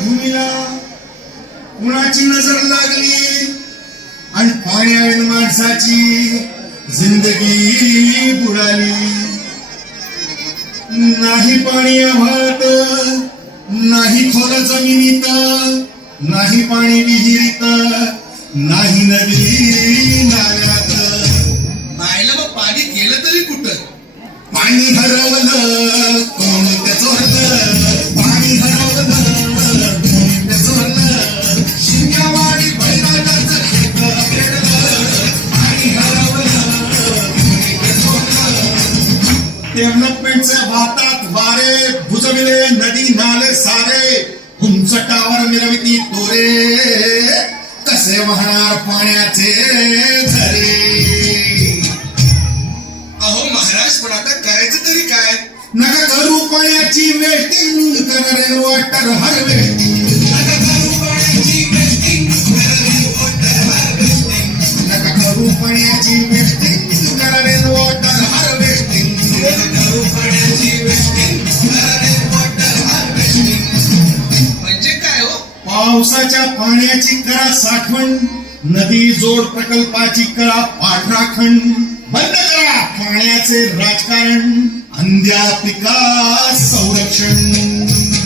भूमीला कुणाची नजर लागली आणि पाण्याने माणसाची जिंदगी बुडाली. नाही पाणी आभाळात, नाही खोल जमिनीत, नाही पाणी विहिरीत, नाही नदी नाल्यात. पाहिलं मग पाणी गेलं तरी कुठं? पाणी हरवलं कोण ते चोरलं, पाणी हरवलं कोण ते चोरलं, शिंगावाडी बैरागाचं खेळ खेळलं, पाणी हरवलं कोण ते चोरलं. डेव्हलपमेंटच्या भातात वारे भुजविले नदी नाले सारे, उंचटावर मिरविती तोरे, कसे वाहणार पाण्याचे झरे. अहो महाराज, पण आता करायचं तरी काय? नका करू पाण्याची वेस्टिंग, करा रेन वॉटर हार्वेस्टिंग. नका करू पाण्याची वेस्टिंग, करा रेन वॉटर हार्वेस्टिंग. नका करू पाण्याची वेस्टिंग, करा रेन वॉटर हार्वेस्टिंग. नका करू पाण्याची वेस्टिंग, करा रेन वॉटर हार्वेस्टिंग. म्हणजे काय हो? पावसाच्या पाण्याची करा साठवण, नदी जोड प्रकल्पाची करा पाठराखण. बंद करा पाण्याचे राजकारण, अंध्या पिका संरक्षण.